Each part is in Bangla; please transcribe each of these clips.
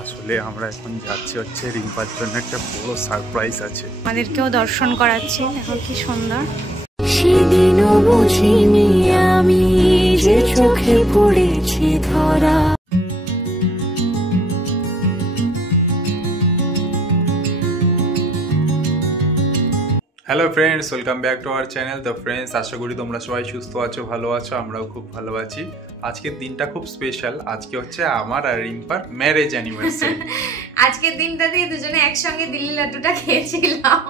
আসলে আমরা এখন যাচ্ছি হচ্ছে রিম্পার জন্য একটা বড় সারপ্রাইজ আছে। আমাদেরকেও দর্শন করাচ্ছে, দেখো কি সুন্দর। সেদিনও বুঝিনি আমি যে চোখে পড়েছি ধরা। Hello friends, welcome back to our channel the friends. আশা করি তোমরা সবাই সুস্থ আছো, ভালো আছো। আমরাও খুব ভালো আছি। আজকের দিনটা খুব স্পেশাল। আজকে হচ্ছে আমার আর রিম্পার ম্যারেজ অ্যানিভার্সারি। আজকের দিনটা দিয়ে দুজনে একসঙ্গে দিল্লি লাড্ডুটা খেয়েছিলাম।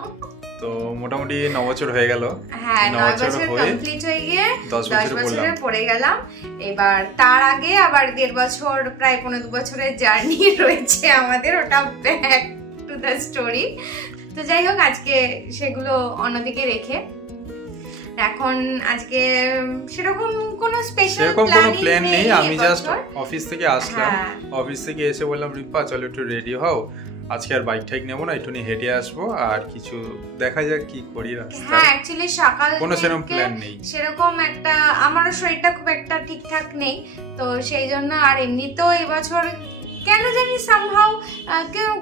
তো মোটামুটি 9 বছর হয়ে গেল। হ্যাঁ, 9 বছর কমপ্লিট হয়ে গিয়ে 10 বছরে পড়ে গেলাম। এবার তার আগে আবার 1.5 বছর, প্রায় 15 বছরের জার্নি রয়েছে আমাদের, ওটা ব্যাক টু দ্য স্টোরি। তো যাই হোক, আজকে সেগুলো অন্যদিকে রেখে এখন আজকে সেরকম কোনো স্পেশাল প্ল্যান নেই। আমি জাস্ট অফিস থেকে আসলাম, অফিস থেকে এসে বললাম রিম্পা চলো একটু রেডি হও, আজকে আর বাইক ঠাইক নেবো না, একটু হেঁটে আসবো আর কিছু দেখা যাক কি করি রাস্তায়। হ্যাঁ, অ্যাকচুয়ালি সকাল কোনো সেরকম প্ল্যান নেই, সেরকম একটা আমারও শরীরটা খুব একটা ঠিকঠাক নেই, তো সেই জন্য। আর এমনিতেও এবছর কেন জানি সামহাউ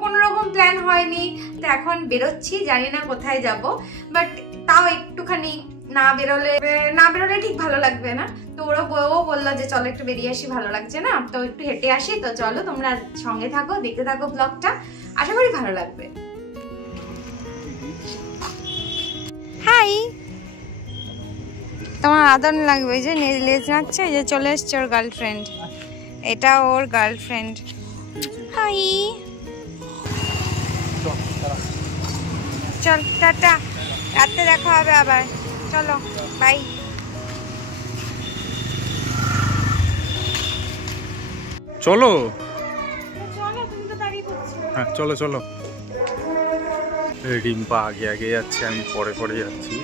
কোনো রকম প্ল্যান হয়নি। তো এখন বেরোচ্ছি, জানি না কোথায় যাব, বাট তাও একটুখানি না বেরোলে ঠিক ভালো লাগবে না। তো ওরা বললো যে চলো একটু বেরিয়ে আসি, ভালো লাগছে না, তো একটু হেঁটে আসি। তো চলো তোমরা সঙ্গে থাকো, দেখতে থাকো ব্লগটা, আশা করি ভালো লাগবে। হাই, তোমার আদর লাগবে। যে লেজ নাচছে, এই যে চলে এসছে ওর গার্লফ্রেন্ড, এটা ওর গার্লফ্রেন্ড। হাই, চল টাটা, রাতে দেখা হবে আবার, চলো বাই। চলো তুমি তো দাঁড়িয়ে পড়ছো। হ্যাঁ চলো চলো। রিম্পা আগে আগে যাচ্ছে, আমি পরে পরে যাচ্ছি।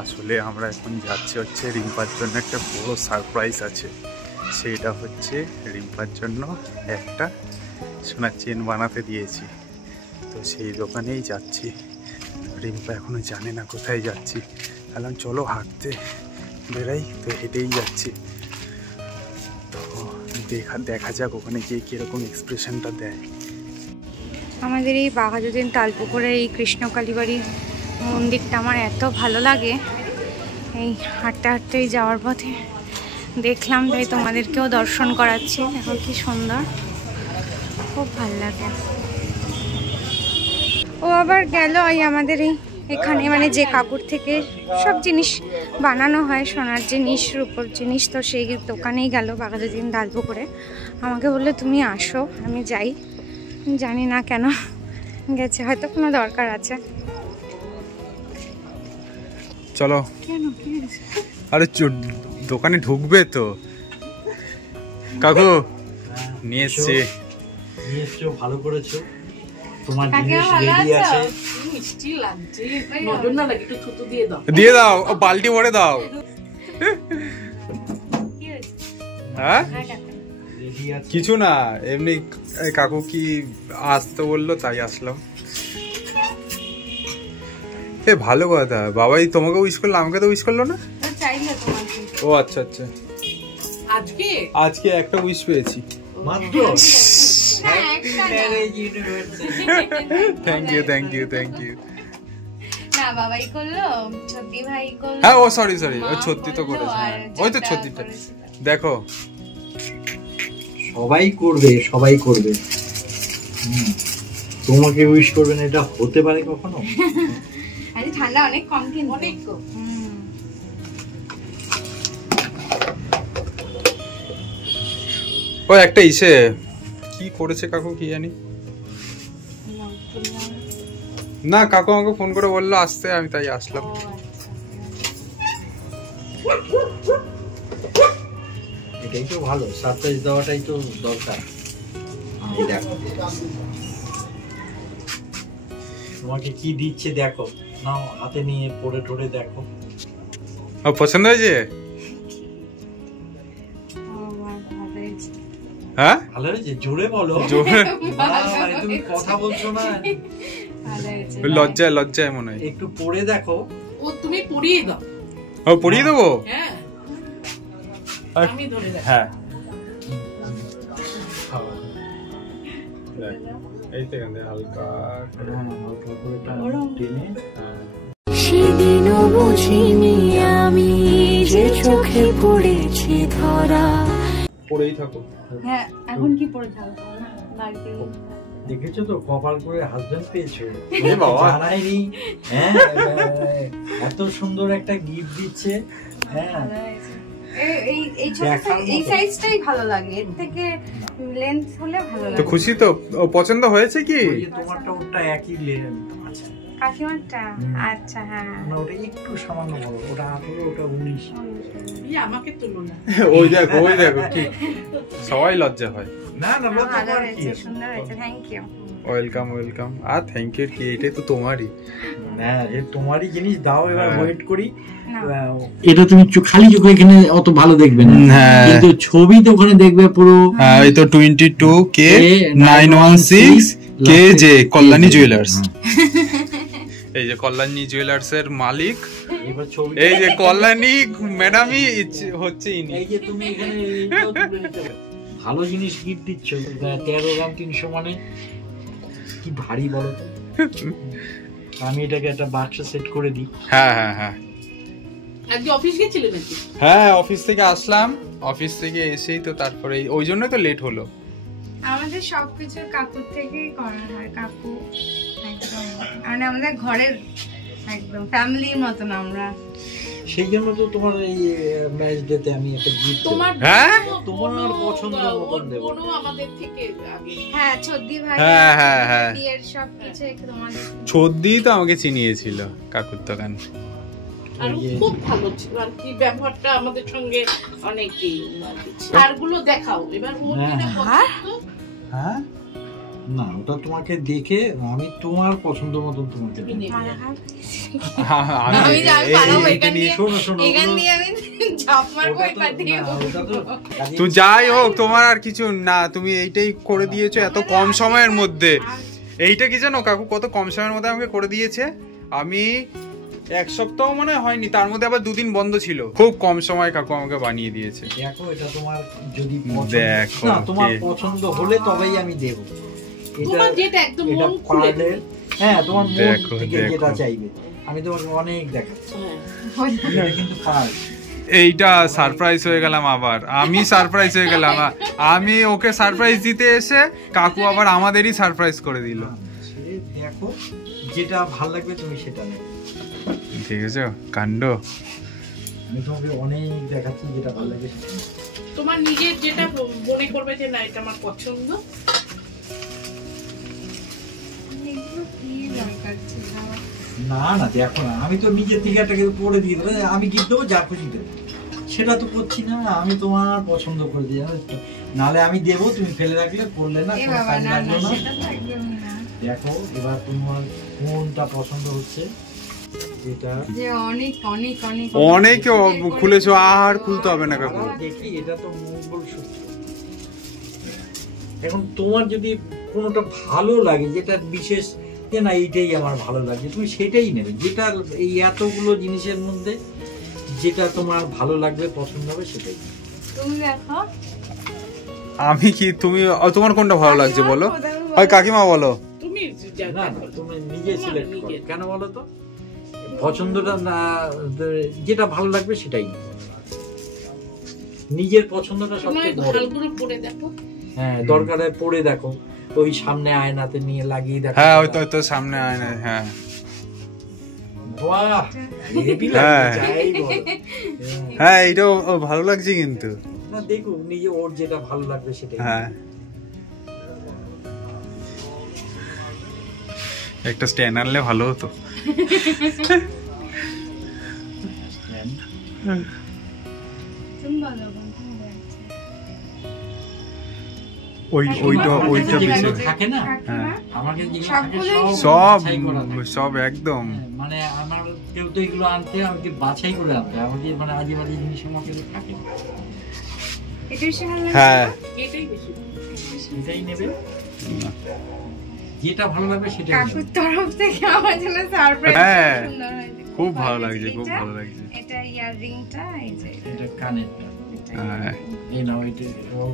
আসলে আমরা এখন যাচ্ছি হচ্ছে রিম্পার জন্য একটা বড় সারপ্রাইজ আছে। সেইটা হচ্ছে রিম্পার জন্য একটা সোনার চেন বানাতে দিয়েছি, তো সেই দোকানেই যাচ্ছি। রিম্পা এখনো জানে না কোথায় যাচ্ছি। বললাম চলো হাঁটতে বেরাই, তো হেঁটেই যাচ্ছি। তো দেখা যাক ওখানে গিয়ে কীরকম এক্সপ্রেশনটা দেয়। আমাদের এই বাঘাযতীন তালপুকুরের এই কৃষ্ণকালীবাড়ির মন্দিরটা আমার এত ভালো লাগে। এই হাঁটতে হাঁটতেই যাওয়ার পথে দেখলাম, তাই তোমাদেরকেও দর্শন করাচ্ছি। দেখো কি সুন্দর, খুব ভালো লাগে। ও আবার গেল ওই আমাদের এখানে, মানে যে কাকুর থেকে সব জিনিস বানানো হয়, সোনার জিনিস, রূপোর জিনিস, তো সেই দোকানেই গেল বাঘাযতীন তালপুকুরে। আমাকে বললো তুমি আসো, আমি যাই। জানি না কেন গেছে, হয়তো কোনো দরকার আছে। চলো। আরে দোকানে ঢুকবে তো। কাকু নিয়ে এসছে, ভালো করেছো, তোমার জিনিস রেডি আছে। মিষ্টি লাগছে, নজর না লাগে, একটু থুতু দিয়ে দাও, দিয়ে দাও, বালতি ভরে দাও। হ্যাঁ কিছু না, এমনি কাকু কি আসতে বললো তাই আসলাম। এ ভালো কথা, বাবাই তোমাকে উইশ করলো, আমাকে তো উইশ করলো না। ও আচ্ছা আচ্ছা, আজকে একটা উইশ পেয়েছি মাত্র। Thank you thank you thank you. না বাবাই করলো, ছত্তি ভাই করলো। হ্যাঁ ও সরি ওই ছত্তি তো করেছে, ওই তো ছত্তিটা দেখো। সবাই করবে, তোমাকে উইশ করবে না, এটা হতে পারে কখনো? আরে ঠান্ডা অনেক কম, কিন্তু অনেক কম। ও একটা ইসে কি করেছে কাকু কি জানি না, কাকু আমাকে ফোন করে বললো আসতে, আমি তাই আসলাম। এটাই তো ভালো, সারপ্রাইজ দেওয়াটাই তো দরকার। এই দেখো তোমাকে কি দিচ্ছে, দেখো, নাও হাতে নিয়ে পড়ে টোড়ে দেখো। পছন্দ হয়েছে? হ্যাঁ ভালো হয়েছে, জোরে বলো। তুমি কথা বলছো না, লজ্জায় মনে হয়। একটু পড়ে দেখো। ও তুমি পড়িয়ে দাও। ও পড়িয়ে দেবো? হ্যাঁ আমি ধরে রাখি। হ্যাঁ এই তো এখান থেকে হালকা হালকা করে টেনে সেদিনও বুঝিনি আমি যে চোখে পড়েছি ধরা। পড়েই থাকো। হ্যাঁ এখন কি পরে থাকবো নারকেল দেখেছো তো কপাল করে হাজবেন্ড পেয়েছো এ বাবা। জানাইনি। হ্যাঁ এত সুন্দর একটা গিফট দিচ্ছে। হ্যাঁ এই সাইজটাই ভালো লাগে, এর থেকে লেন্থ হলে ভালো তো লাগে। খুশি তো? পছন্দ হয়েছে কি? ওই যে তোমারটা ওটা একই লেন্থ আছে। কাকিমারটা? আচ্ছা হ্যাঁ, না ওটা একটু সামান্য বড়, ওটা 18 ওটা 19। আমাকে তুলো না। ওই দেখো ঠিক, সবাই লজ্জা হয়। না না ভালো তোমার কি হয়েছে, সুন্দর হয়েছে, থ্যাংক ইউ। ওয়েলকাম। আর থ্যাংক ইউ কি, এটাই তো তোমারই। না যে তোমারই জিনিস দাও, এবার হ্যাঁ। ওয়েট করি। না। এটা তুমি খালি চোখে এখানে অত ভালো দেখবে না, হ্যাঁ। কিন্তু ছবি তো ওখানে দেখবে পুরো। এই তো 22K916 KJ কল্যাণী জুয়েলার্স। এই যে কল্যাণী জুয়েলার্স এর মালিক, এবার ছবি এই যে কল্যাণী ম্যাডামই হচ্ছে ইনি। এই যে তুমি এখানে এইটাও তুলে নিতে পারো। ভালো জিনিস গিফট দিচ্ছ। 13 গ্রাম 300 মানে কি ভারী বলো তো। আমি এটাকে একটা বাক্স সেট করে দিই। হ্যাঁ আজকে অফিস গেছিলে নাকি? হ্যাঁ, অফিস থেকে আসলাম, অফিস থেকে এসেই তো তারপরে ওই জন্যই তো লেট হলো। আমাদের সবকিছু কাকুর থেকেই করা হয়, কাকু একদম মানে আমাদের ঘরের একদম ফ্যামিলির মতন আমরা। সেই জন্য তো তোমার এই ম্যাচ ডেতে আমি একটা গিফট তোমার হ্যাঁ? তোমার পছন্দের মতন দেব। কোনো আমাদের থেকে আগে। হ্যাঁ ছদ্দি ভাই, হ্যাঁ। বিয়ের সবকিছু তোমাদের। ছদ্দি তো আমাকে চিনিয়েছিল কাকুর দোকান। আর খুব ভালো ছিল আর কি, ব্যবহারটা আমাদের সঙ্গে অনেকই। হারগুলো দেখাও এবার, ওর যেটা পছন্দ। হ্যাঁ না ওটা তোমাকে দেখে আমি তোমার পছন্দ মতন তোমাকে দেব। আমি পালাবো এখান দিয়ে, শোনো এখান দিয়ে আমি ঝাঁপ মারবো, এটা দিয়ে তো যাই হোক, তোমার আর কিছু না, তুমি এইটাই করে দিয়েছো এত কম সময়ের মধ্যে। এইটা কি জানো কাকু কত কম সময়ের মধ্যে আমাকে করে দিয়েছে? আমি 1 সপ্তাহ মনে হয়নি, তার মধ্যে আবার 2 দিন বন্ধ ছিল। খুব কম সময় কাকু আমাকে বানিয়ে দিয়েছে। দেখো এটা তোমার যদি দেখো, না তোমার পছন্দ হলে তবেই আমি দেব। তোমার যেটা একদম এটা মন খুলে পার্লের, হ্যাঁ তোমার মন দেখো, থেকে দেখো। যেটা চাইবে আমি তোমাকে অনেক দেখাচ্ছি। হ্যাঁ। এটা কিন্তু পার্ল। এইটা সারপ্রাইজ হয়ে গেলাম, আবার আমি সারপ্রাইজ হয়ে গেলাম। আমি ওকে সারপ্রাইজ দিতে এসে কাকু আবার আমাদেরই সারপ্রাইজ করে দিল। সে দেখো যেটা ভালো লাগবে তুমি সেটা নেবে। ঠিক আছে, কাণ্ড। আমি তোমাকে অনেক দেখাচ্ছি, যেটা ভালো লাগে সেটা নেবে। তোমার নিজের যেটা মনে করবে যে না এটা আমার পছন্দ। এগুলো কি দরকার ছিল? না না দেখো না, আমি তো নিজের থেকে একটা পরে দিয়ে দেবো, আমি গিফট দেবো যা খুশি দেবো, সেটা তো করছি না। আমি তোমার পছন্দ করে দিই, নাহলে আমি দেবো তুমি ফেলে রাখলে, করলে না, এ কোনো বাবা, কাজ না লাগলো না। সেটা তো একদম না। দেখো এবার তোমার কোনটা পছন্দ হচ্ছে। এটা যে অনেক অনেক অনেক অনেকে খুলেছো, আর খুলতে হবে না কাকু। দেখি এটা তো মঙ্গলসূত্র। এখন তোমার যদি কোনোটা ভালো লাগে, যেটা বিশেষ যে না এইটাই আমার ভালো লাগে, তুমি সেটাই নেবে। যেটা এই এতগুলো জিনিসের মধ্যে যেটা তোমার ভালো লাগবে, পছন্দ হবে, সেটাই নেবে। তুমি দেখো আমি কি, তুমি তোমার কোনটা ভালো লাগছে বলো? হয় কাকিমা বলো। তুমি যা না দেখো। না তুমি নিজে তোমার সিলেক্ট করো। নিজের। কেন বলো তো? পছন্দটা না, যেটা ভালো লাগবে সেটাই নেবে। নিজের পছন্দটা তোমার সবচেয়ে বড়। হালগুলো পরে দেখো। হ্যাঁ দরকার হয় পরে দেখো, ওই সামনে আয়নাতে নিয়ে লাগিয়ে দেখো। হ্যাঁ, ওই তো সামনে আয়না। হ্যাঁ বাহ হেভি হ্যাঁ। লাগছে, যাই বলো। হ্যাঁ, এইটাও ভালো লাগছে কিন্তু। না দেখো নিজে ওর যেটা ভালো লাগবে সেটাই। হ্যাঁ, একটা স্ট্যান্ড আনলে ভালো হতো। তুমি বলো তুমি দেখছো। ওইটা যেগুলো বেশি থাকে না, হ্যাঁ। আমাকে যেগুলো থাকে সবগুলোই সব বাছাই করা থাকে। সব একদম। হ্যাঁ, মানে আমার কেউ তো এগুলো আনতে আমাকে বাছাই করে আনতে হয়। আমাকে মানে আজে বাজে জিনিস আমাকে থাকে না। এটা বেশি ভালো লাগে? হ্যাঁ, এটাই বেশি। এটাই নেবে, যেটা ভালো লাগবে সেটাই নেবে। কাকুর তরফ থেকে আমার জন্য সারপ্রাইজ হ্যাঁ, সুন্দর হয়েছে, খুব ভালো লাগছে লাগছে, খুব এটা। ভালো লাগছে। এটা ইয়াররিংটা, এই যে এটা কানেরটা। এটা এই নাও, এটা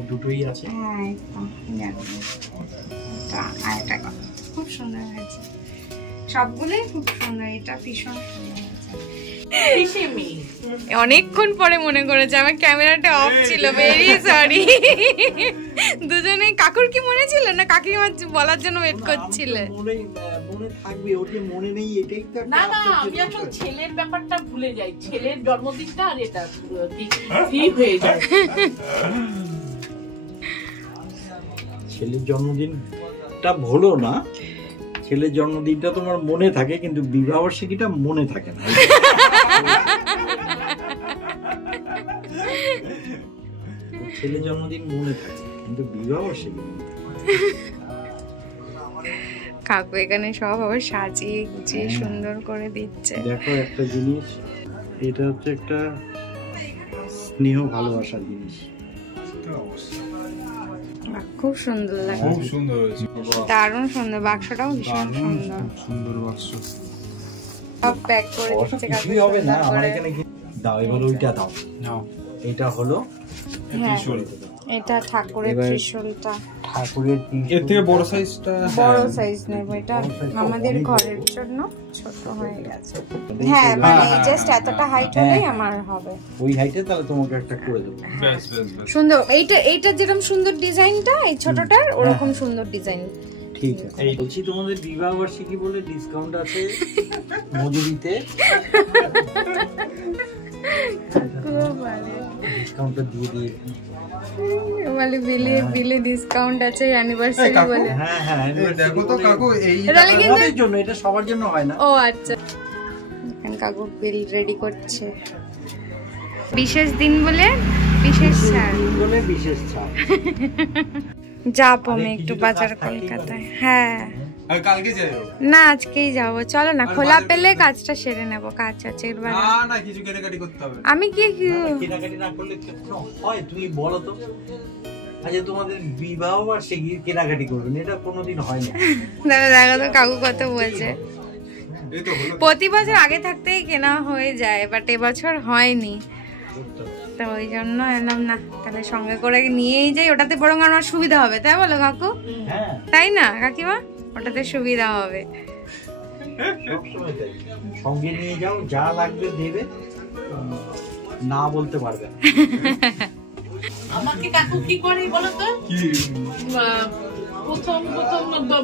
দুটোই আছে। হ্যাঁ একদম খুব সুন্দর হয়েছে, সবগুলোই খুব সুন্দর, এটা ভীষণ সুন্দর হয়েছে। অনেকক্ষণ পরে মনে করেছে, আমার ক্যামেরাটা অফ ছিল, ভেরি সরি। দুজনে কাকুর কি মনে ছিল না কাকিমা বলার জন্য ওয়েট করছিলে? মনে থাকবে, ওকে মনে নেই, এটাই তো না না, আমি আসলে ছেলের ব্যাপারটা ভুলে যাই, ছেলের জন্মদিনটা আর এটা ঠিক হয়ে যায়। ছেলের জন্মদিনটা ভুলো না, ছেলের জন্মদিনটা তোমার মনে থাকে, কিন্তু বিবাহবার্ষিকীটা মনে থাকে না। ছেলের জন্মদিন মনে থাকে, কিন্তু বিবাহবার্ষিকী মনে থাকে। কাকু এখানে সব আবার সাজিয়ে গুছিয়ে সুন্দর করে দিচ্ছে। দেখো একটা জিনিস, এটা হচ্ছে একটা স্নেহ ভালোবাসার জিনিস। খুব সুন্দর লাগে, খুব সুন্দর হয়েছে, দারুণ সুন্দর, বাক্সটাও ভীষণ সুন্দর, সুন্দর বাক্স। সব প্যাক করে দিচ্ছে কাকু। কিছুই হবে না, আমার এখানে দাও, এবার ওইটা দাও। নাও, এটা হলো হ্যাঁ, ত্রিশূল। এটা ঠাকুরের এবার ত্রিশূলটা, ঠাকুরের ত্রিশূল। এর থেকে বড় সাইজটা, বড় সাইজ নেব, এটা আমাদের ঘরের জন্য ছোট হয়ে গেছে। হ্যাঁ হ্যাঁ, মানে হ্যাঁ, জাস্ট হ্যাঁ, এতটা হাইট হ্যাঁ। হলেই আমার হবে। ওই হাইটে তাহলে তোমাকে একটা করে দেবো। বেশ বেশ বেশ, সুন্দর, এইটা যেরকম সুন্দর ডিজাইনটা, এই ছোটটার ওরকম সুন্দর ডিজাইন। ঠিক আছে, বলছি তোমাদের বিবাহ বার্ষিকী বলে ডিসকাউন্ট আছে মজুরিতে, ডিসকাউন্টটা দিয়ে দিয়ে। বলে বিলে ডিসকাউন্ট আছে অ্যানিভার্সারি বলে। হ্যাঁ হ্যাঁ, দেখো তো কাকু, এই তাহলে কিন্তু আমাদের জন্য, এটা সবার জন্য হয় না। ও আচ্ছা, এখন কাকু বিল রেডি করছে। বিশেষ দিন বলে বিশেষ ছাড়, বলে বিশেষ ছাড়। যাবো আমি একটু বাজার কলকাতায়। হ্যাঁ আর কালকে যাইও? না আজকেই যাবো, চলো না, খোলা পেলে কাজটা সেরে নেবো, কাজ আছে এবার। না না, কিছু কেনাকাটি করতে হবে। আমি কি কেনাকাটি না করলে কেমন হয় তুমি বলো তো? আচ্ছা, তোমাদের বিবাহ বার্ষিকী কেনাকাটি করবেন, এটা কোনোদিন হয় না। দাদা দেখো তো কাকু কত বলছে, এই তো হলো। প্রতি বছর আগে থাকতেই কেনা হয়ে যায়, বাট এবছর হয়নি, তো ওই জন্য এলাম না, তাহলে সঙ্গে করে নিয়েই যাই, ওটাতে বরং আমার সুবিধা হবে, তাই বলো কাকু? হ্যাঁ, তাই না কাকিমা, ওটাতে সুবিধা হবে। সবসময় তাই, সঙ্গে নিয়ে যাও, যা লাগবে দেবে, না বলতে পারবে না। আমাকে কাকু কি করে বলো তো, প্রথম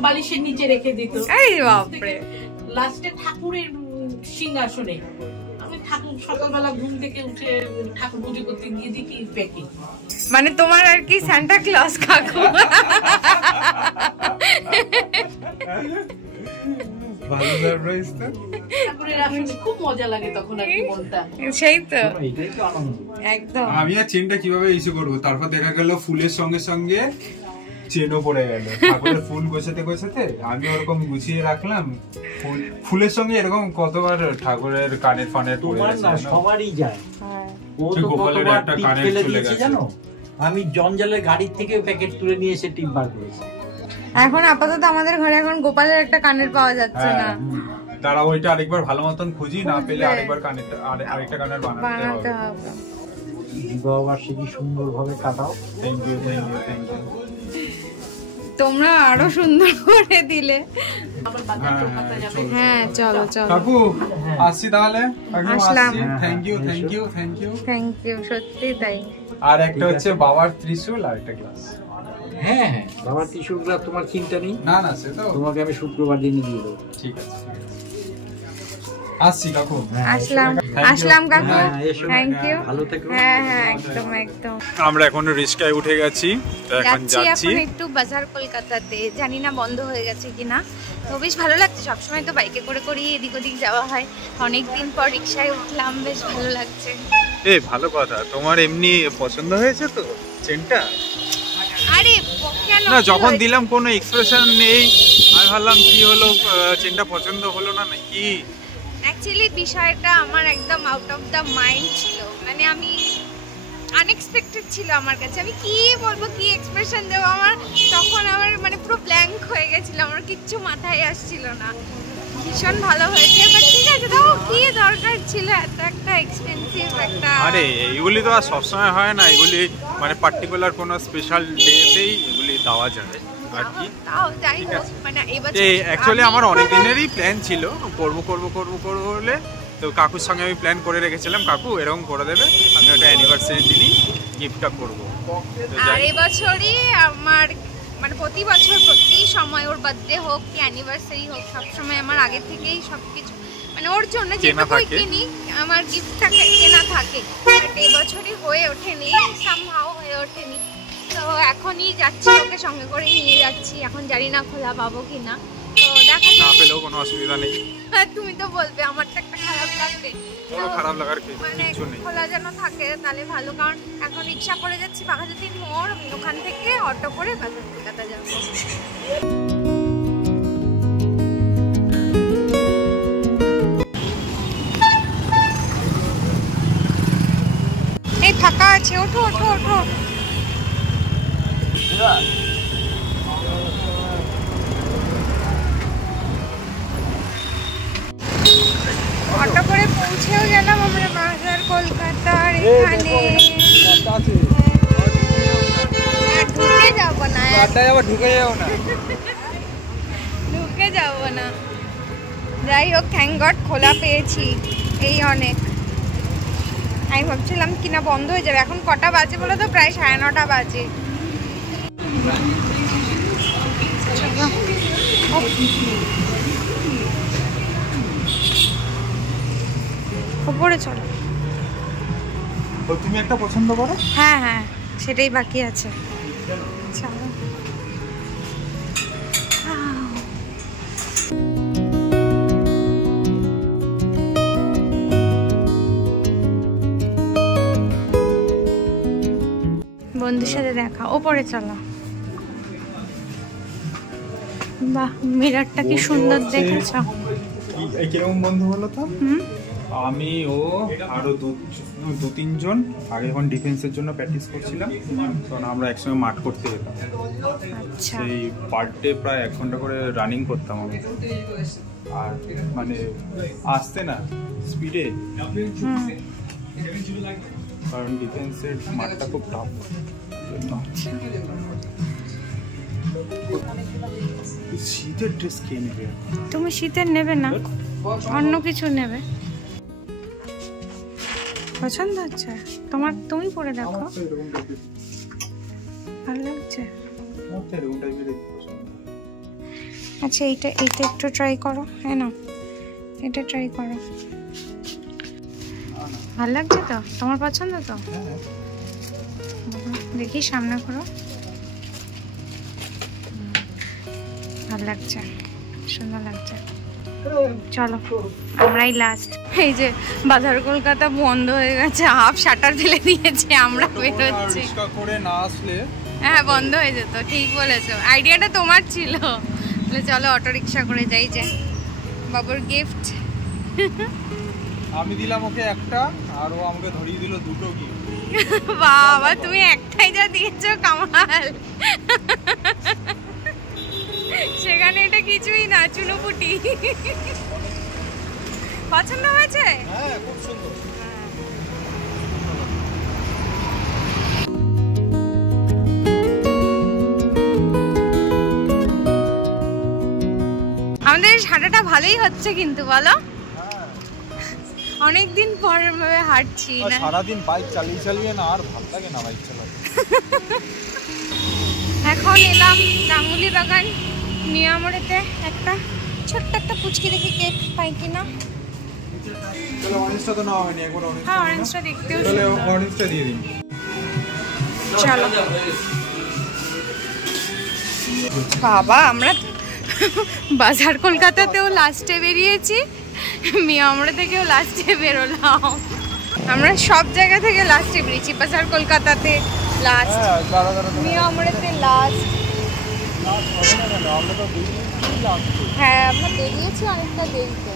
বালিশের নিচে রেখে দিত, এই বাপরে, লাস্টে ঠাকুরের সিংহাসনে। আমি ঠাকুর সকালবেলা ঘুম থেকে উঠে ঠাকুর পুজো করতে গিয়ে দেখি প্যাকিং। মানে তোমার আর কি সান্টা ক্লজ কাকু। ভালো সারপ্রাইজ তো। ঠাকুরের আসলে খুব মজা লাগে তখন আর কি মনটা। সেই তো এটাই তো আনন্দ। একদম। আমি আর চেনটা কিভাবে ইস্যু করবো, তারপর দেখা গেল ফুলের সঙ্গে সঙ্গে চেনও পড়ে গেল। ঠাকুরের ফুল গোছাতে গোছাতে আমি ওরকম গুছিয়ে রাখলাম, ফুলের সঙ্গে এরকম কতবার ঠাকুরের কানের ফানের পড়ে তোমার গেছে। না, সবারই যায়। হ্যাঁ। ও তো গোপালের কতবার একটা টিপ কানের ফেলে চলে দিয়েছে গেছে। জানো, আমি জঞ্জালের গাড়ির থেকে প্যাকেট তুলে নিয়ে এসে টিপ বার করেছি। এখন আপাতত আমাদের ঘরে এখন গোপালের একটা কানের পাওয়া যাচ্ছে না, তারা ওইটা আরেকবার ভালো মতন খুঁজি, না পেলে আরেকবার কানেরটা আরেকটা কানের বানাতে বানাতে হবে। হবে। বিবাহ বার্ষিকী সুন্দরভাবে কাটাও। Thank you thank you thank you. তোমরা আরো সুন্দর করে দিলে। আবার বাজার কলকাতা যাবে। হ্যাঁ চলো চলো, কাকু আসছি তাহলে, আসলাম। Thank you thank you thank you. Thank you, সত্যি তাই। আর একটা হচ্ছে বাবার ত্রিশূল আর একটা গ্লাস। হ্যাঁ হ্যাঁ, বাবার ত্রিশূলগুলো তোমার চিন্তা নেই, না না, সে তো তোমাকে আমি শুক্রবার দিনে দিয়ে দেবো। ঠিক আছে ঠিক আছে। আসছি কাকু। আসলাম you. আসলাম কাকু, হ্যাঁ, এসো। Thank you. ভালো থেকো। হ্যাঁ হ্যাঁ একদম একদম। আমরা এখন রিস্কায় উঠে গেছি, তো এখন যাচ্ছি। এখন একটু বাজার কলকাতাতে, জানি না বন্ধ হয়ে গেছে কিনা, তো বেশ ভালো লাগছে। সবসময় তো বাইকে করে করে এদিক ওদিক যাওয়া হয়, অনেকদিন পর রিক্সায় উঠলাম, বেশ ভালো লাগছে। এই ভালো কথা, তোমার এমনি পছন্দ হয়েছে তো চেনটা? আরে কেন, না, কি যখন হয়েছে? দিলাম কোনো এক্সপ্রেশন নেই, আমি ভাবলাম কি হলো, চেনটা পছন্দ হলো না নাকি? অ্যাকচুয়ালি বিষয়টা আমার একদম আউট অফ দ্য মাইন্ড ছিল, মানে আমি আনএক্সপেক্টেড ছিল আমার কাছে, আমি কি বলবো, কি এক্সপ্রেশন দেবো, আমার তখন আমার মানে পুরো ব্ল্যাঙ্ক হয়ে গেছিল, আমার কিচ্ছু মাথায় আসছিল না, ভীষণ ভালো হয়েছে, বাট ঠিক আছে, তাও কি দরকার ছিল এত একটা এক্সপেন্সিভ একটা। আরে এইগুলি তো আর সবসময় হয় না, এগুলি মানে পার্টিকুলার কোনো স্পেশাল ডেতেই এগুলি দেওয়া যায় আর কি। তাও যাই হোক, মানে এবছর অ্যাকচুয়ালি আমার অনেক দিনেরই প্ল্যান ছিল করবো বলে, তো কাকুর সঙ্গে আমি প্ল্যান করে রেখেছিলাম, কাকু এরকম করে দেবে, আমি ওটা অ্যানিভার্সারির দিনই গিফটটা করবো। আর এবছরই আমার মানে প্রতি বছর প্রতি সময় ওর বার্থডে হোক কি অ্যানিভার্সারি হোক, সবসময় আমার আগে থেকেই সবকিছু মানে ওর জন্য যেটুকুই কিনি আমার গিফটটা কেনা থাকে, বাট এবছরই হয়ে ওঠেনি, সামহাও হয়ে ওঠেনি। তো এখনই যাচ্ছি, ওকে সঙ্গে করে নিয়ে যাচ্ছি, এখন জানি না খোলা পাবো কিনা, তো দেখা না পেলেও কোনো অসুবিধা নেই। তুমি তো বলবে, আমার তো একটা খারাপ লাগবে, কোনো খারাপ লাগার মানে কিছু নেই, খোলা যেন থাকে তাহলে ভালো, কারণ এখন রিক্সা করে যাচ্ছি বাঘাযতীন মোড়, ওখান থেকে অটো করে বাজার কলকাতা যাবো। এই ফাঁকা আছে, ওঠো ওঠো ওঠো। অটো করে পৌঁছেও গেলাম আমরা বাজার কলকাতার এখানে। ঢুকে যাবো না, ঢুকে যাবো না। যাই হোক, থ্যাংক গড খোলা পেয়েছি, এই অনেক। আমি ভাবছিলাম কিনা বন্ধ হয়ে যাবে। এখন কটা বাজে বলো তো? প্রায় 9:30 বাজে। ওপরে চলো। তুমি একটা পছন্দ করো? হ্যাঁ হ্যাঁ, সেটাই বাকি আছে। চলো। বন্ধুর সাথে দেখা, ওপরে চলো। বাহ, মিররটা কি সুন্দর দেখেছ? কিরকম বন্ধু বলো তো? আমি ও আরো দু তিনজন আগে যখন ডিফেন্সের জন্য প্র্যাকটিস করছিলাম, তখন আমরা একসঙ্গে মাঠ করতে যেতাম। আচ্ছা। সেই পার ডে প্রায় 1 ঘন্টা করে রানিং করতাম আমি। আর মানে আসতে না স্পিডে, কারণ ডিফেন্সের মাঠটা খুব টাফ। শীতের ড্রেস কে নেবে? তুমি শীতের নেবে না, অন্য কিছু নেবে। পছন্দ হচ্ছে তোমার? তুমি পরে দেখো, ভালো লাগছে। আচ্ছা, এইটা একটু ট্রাই করো। হ্যাঁ না, এটা ট্রাই করো, ভালো লাগছে তো? তোমার পছন্দ তো? দেখি সামনে করো, ভালো লাগছে, সুন্দর লাগছে। চলো, আমরাই লাস্ট। এই যে বাজার কলকাতা বন্ধ হয়ে গেছে, হাফ শাটার ফেলে দিয়েছে, আমরা বেরোচ্ছি। করে না আসলে হ্যাঁ, বন্ধ হয়ে যেত, ঠিক বলেছো, আইডিয়াটা তোমার ছিল। চলো অটো রিক্সা করে যাই। যে বাবুর গিফট আমি দিলাম ওকে একটা, আর ও আমাকে ধরিয়ে দিল দুটো গিফট। বাবা, তুমি একটাই যা দিয়েছো কামাল, সেখানে এটা কিছুই না, চুনোপুটি। পছন্দ হয়েছে? হ্যাঁ, খুব সুন্দর। আমাদের হাঁটাটা ভালোই হচ্ছে কিন্তু, বলো? অনেকদিন পর ভাবে হাঁটছি না। সারাদিন বাইক চালিয়ে না আর ভালো লাগে না বাইক চালাতে। এখন এলাম গাঙ্গুলি বাগান মিয়ামোড়েতে, একটা ছোট্ট একটা পুচকি দেখি কেক পাই কিনা। চলো, অরেঞ্জটা তো নাও হয়নি, একবার অরেঞ্জ। হ্যাঁ, অরেঞ্জটা দেখতেও চলো সুন্দর। অরেঞ্জটা দিয়ে দিন। চলো বাবা, আমরা বাজার কলকাতাতেও লাস্টে বেরিয়েছি, মিয়ামোড়ে থেকেও লাস্টে বেরোলাম। আমরা সব জায়গা থেকে লাস্টে বেরিয়েছি, বাজার কলকাতাতে লাস্ট, মিয়ামোড়েতে লাস্ট। হ্যাঁ, আমরা বেরিয়েছি অনেকটা দেরিতে,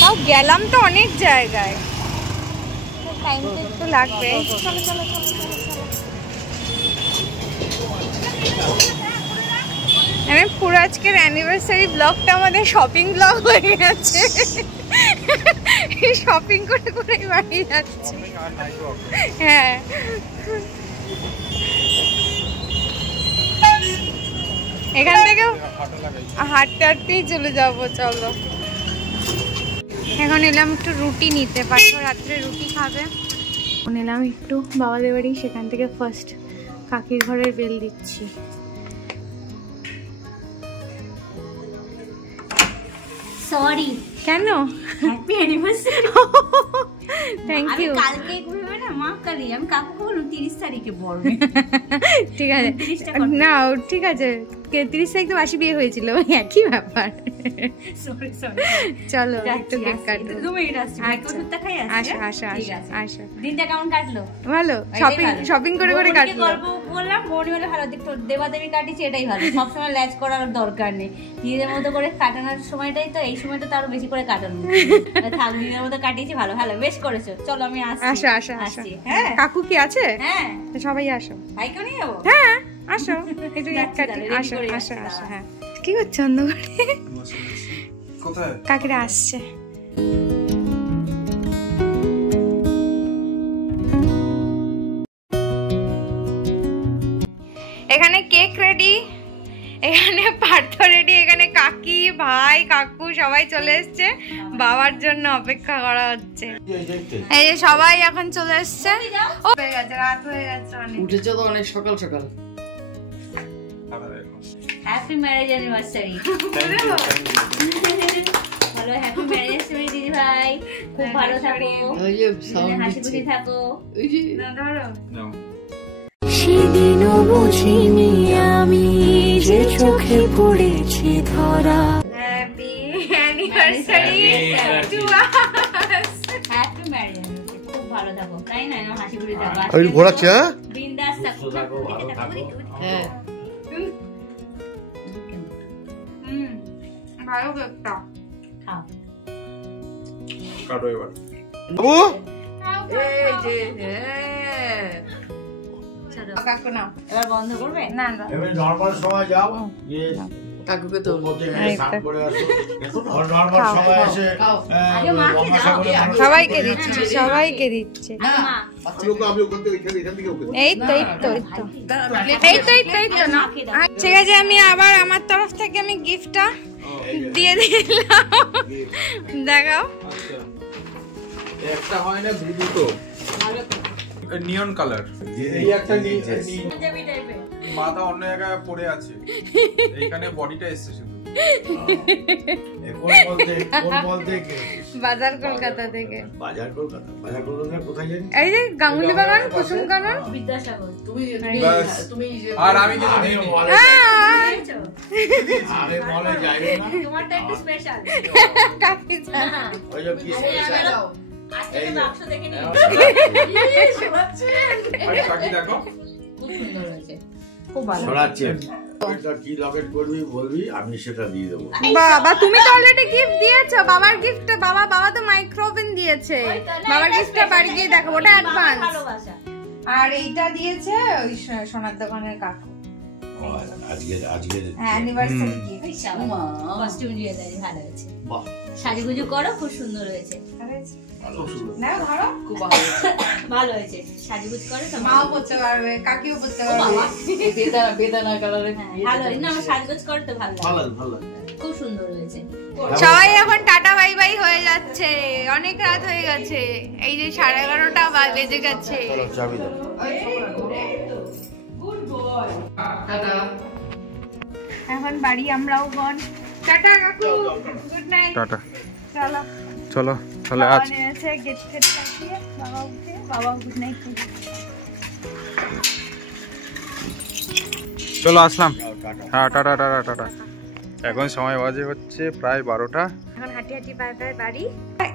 তাও গেলাম তো অনেক জায়গায়, টাইমটা একটু লাগবে। চলো চলো চলো চলো চলো। মানে পুরো আজকের অ্যানিভার্সারি ব্লগটা আমাদের শপিং ব্লগ হয়ে গেছে। শপিং করে করে বাড়ি যাচ্ছি। হ্যাঁ এখান থেকে হাঁটতে হাঁটতেই চলে যাবো। চলো এখন এলাম একটু রুটি নিতে, পারবো রাত্রে রুটি খাবে। এলাম একটু বাবাদের বাড়ি, সেখান থেকে ফার্স্ট কাকির ঘরের বেল দিচ্ছি। সরি কেন? Happy anniversary. Thank you. কালকে ঘুরবে না মা কালী, আমি কাকুকে বললাম 30 তারিখে পড়বে। ঠিক আছে না ঠিক আছে, 30 তারিখ তো বাসি বিয়ে হয়েছিল, একই ব্যাপার। সরি সরি চলো একটু কেক কাটো। 2 মিনিট আসছি, ভাইকে ওষুধটা খাই আসছি। আসো আসো। দিনটা কেমন কাটলো? ভালো, শপিং করে করে কাটলো। গল্প বললাম, মনে হলো ভালো দিক দেবাদেবী কাটিছে, এটাই ভালো। সবসময় ল্যাচ করার দরকার নেই, নিজের মতো করে কাটানোর সময়টাই তো, এই সময়টা তো আরো বেশি করে কাটানো। থাক নিজের মতো কাটিয়েছি, ভালো ভালো বেশ করেছো। চলো আমি আসছি। আসো। হ্যাঁ কাকু কি আছে? হ্যাঁ সবাই আসো। ভাইকে নিয়ে যাবো। হ্যাঁ আসো, একটু কেক যাচ্ছি, কাটি। ready আসো করে আসো যাচ্ছি, আসো। হ্যাঁ কি করছো অন্ধকারে? কোথায়? কাকিরা আসছে। এখানে কেক রেডি, এখানে পার্থ রেডি, এখানে কাকি ভাই কাকু সবাই চলে এসছে। বাবার জন্য অপেক্ষা করা হচ্ছে। এই যে সবাই এখন চলে এসছে। ও হয়ে গেছে, রাত হয়ে গেছে অনেক। উঠেছে তো অনেক সকাল সকাল। Happy marriage anniversary. ভালো হ্যাপি ম্যারেজ অ্যানিভার্সারি দিদি ভাই, খুব ভালো থাকো, ওই যে সাউন্ড হাসি খুশি থাকো। ওই যে না ধরো সেদিনও বুঝিনি আমি যে চোখে পড়েছি ধরা। Happy anniversary to us. Happy marriage anniversary, খুব ভালো থাকো, তাই না? হাসি খুশি থাকো, আমি ঘোরাচ্ছি। হ্যাঁ বিন্দাস থাকো। হ্যাঁ ভালো কেকটা খাও। কাটো এবার। বাবু এই যে হ্যাঁ চলো কাকু নাও। এবার বন্ধ করবে? না না এমনি নর্মাল সময় যাও, গিয়ে কাকুকে তো মধ্যে স্নান করে আসো। নর্মাল সময় এসে আগে মাকে রমাশা দাও। করে মানুষ- সবাইকে দিচ্ছে, সবাইকে দিচ্ছে। মা আমি ওখান থেকে এখান থেকে ওখানে এই তো না। ঠিক আছে, আমি আবার আমার তরফ থেকে আমি গিফটটা দিয়ে দিলাম। দেখাও। একটা হয় না দুটো নিয়ন কালার। এই একটা পাঞ্জাবি টাইপের। মাথা অন্য জায়গায় পড়ে আছে, এইখানে বডিটা এসেছে শুধু। কোন বলতে বাজার কলকাতা থেকে। বাজার কলকাতা কোথায় জানি? এই যে গাঙ্গুলি বাগান, কুসুম গার্ডেন। বিদ্যাসাগর। ব্যাস। তুমি আর আমি কিছু দিইনি। দিয়েছো? আরে মলে যাই না। তোমারটা একটু স্পেশাল। কাকি জানা। ওই যে কি আজকে বাক্স দেখে নিই। আর কাকি দেখো, খুব সুন্দর হয়েছে, খুব ভালো। ছড়াচ্ছে। এটা কি লকেট করবি বলবি, আমি সেটা দিয়ে দেবো। বাবা তুমি তো অলরেডি গিফট দিয়েছো। বাবার গিফট, বাবা তো মাইক্রোওভেন দিয়েছে। বাবার গিফটটা বাড়ি গিয়ে দেখো, ওটা অ্যাডভান্স। ভালোবাসা। আর এইটা দিয়েছে ওই সোনার দোকানের কাকু। আজকে অ্যানিভার্সারি গিফট। কস্টিউম দিয়ে দেয়, ভালো হয়েছে। বাহ, সাজুগুজু করো, খুব সুন্দর হয়েছে। না ধরো, খুব ভালো ভালো হয়েছে, সাজুগুজ করে তো মাও পড়তে পারবে, কাকিও পড়তে ও পারবে। বাবা। বেদানা বেদানা কালারের ভালো না, আমার সাজুগুজ করতে ভালো ভালো লাগে, ভালো। খুব সুন্দর হয়েছে। সবাই এখন টাটা বাই বাই হয়ে যাচ্ছে, অনেক রাত হয়ে গেছে। এই যে 11:30 বেজে গেছে। চলো চাবি দাও। টাটা। এখন বাড়ি আমরাও গন। টাটা কাকু, গুড নাইট। টাটা। চলো চলো তাহলে বাবা আজ নেমেছে, গেট ফেট লাগিয়ে বাবা উঠে, বাবা গুড নাইট। চলো আসলাম। হ্যাঁ টাটা টাটা টাটা। এখন সময় বাজে হচ্ছে প্রায় 12টা। এখন হাঁটি হাঁটি বাই বাই বাড়ি।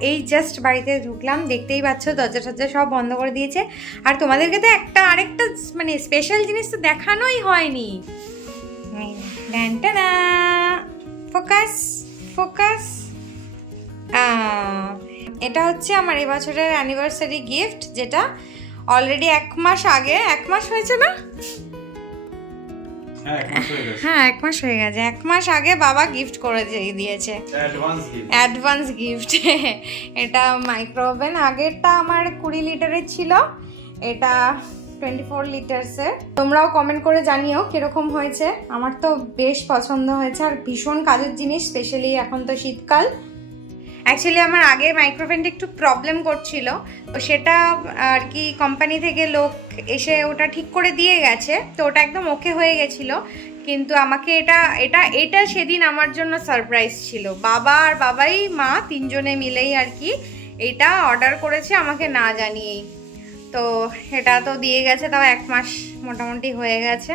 এই জাস্ট বাড়িতে ঢুকলাম, দেখতেই পাচ্ছ দরজা টরজা সব বন্ধ করে দিয়েছে। আর তোমাদেরকে তো আরেকটা মানে স্পেশাল জিনিস তো দেখানোই হয়নি। Focus focus. এটা হচ্ছে আমার এবছরের অ্যানিভার্সারি গিফট, যেটা অলরেডি 1 মাস আগে, 1 মাস হয়েছে না? হ্যাঁ 1 মাস হয়ে গেছে। 1 মাস আগে বাবা গিফট করে দিয়েছে, অ্যাডভান্স গিফট। এটা মাইক্রো ওভেন, আগেরটা আমার 20 লিটারের ছিল, এটা 24 লিটার্সের। তোমরাও কমেন্ট করে জানিও কিরকম হয়েছে। আমার তো বেশ পছন্দ হয়েছে, আর ভীষণ কাজের জিনিস, স্পেশালি এখন তো শীতকাল। অ্যাকচুয়ালি আমার আগের মাইক্রোওভেনটা একটু প্রবলেম করছিল, তো সেটা আর কি কোম্পানি থেকে লোক এসে ওটা ঠিক করে দিয়ে গেছে, তো ওটা একদম ওকে হয়ে গেছিলো। কিন্তু আমাকে এটা সেদিন আমার জন্য সারপ্রাইজ ছিল। বাবা আর বাবাই মা তিনজনে মিলেই আর কি এটা অর্ডার করেছে আমাকে না জানিয়েই। তো এটা তো দিয়ে গেছে, তাও 1 মাস মোটামুটি হয়ে গেছে।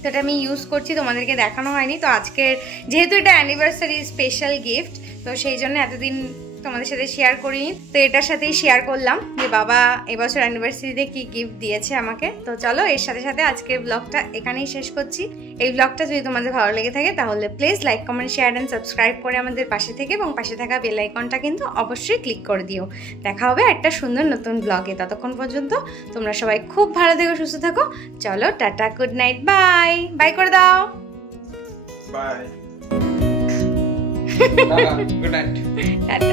তো এটা আমি ইউজ করছি, তোমাদেরকে দেখানো হয়নি। তো আজকের যেহেতু এটা অ্যানিভার্সারি স্পেশাল গিফট, তো সেই জন্য এতদিন তোমাদের সাথে শেয়ার করিনি, তো এটার সাথেই শেয়ার করলাম যে বাবা এবছর অ্যানিভার্সারিতে কি গিফট দিয়েছে আমাকে। তো চলো এর সাথে সাথে আজকের ব্লগটা এখানেই শেষ করছি। এই ব্লগটা যদি তোমাদের ভালো লেগে থাকে তাহলে please like, comment, share and subscribe করে আমাদের পাশে থেকে, এবং পাশে থাকা বেল আইকনটা কিন্তু অবশ্যই ক্লিক করে দিও। দেখা হবে একটা সুন্দর নতুন ব্লগে। ততক্ষণ পর্যন্ত তোমরা সবাই খুব ভালো থেকো, সুস্থ থাকো। চলো tata, good night, bye bye করে দাও। Bye, good night, tata.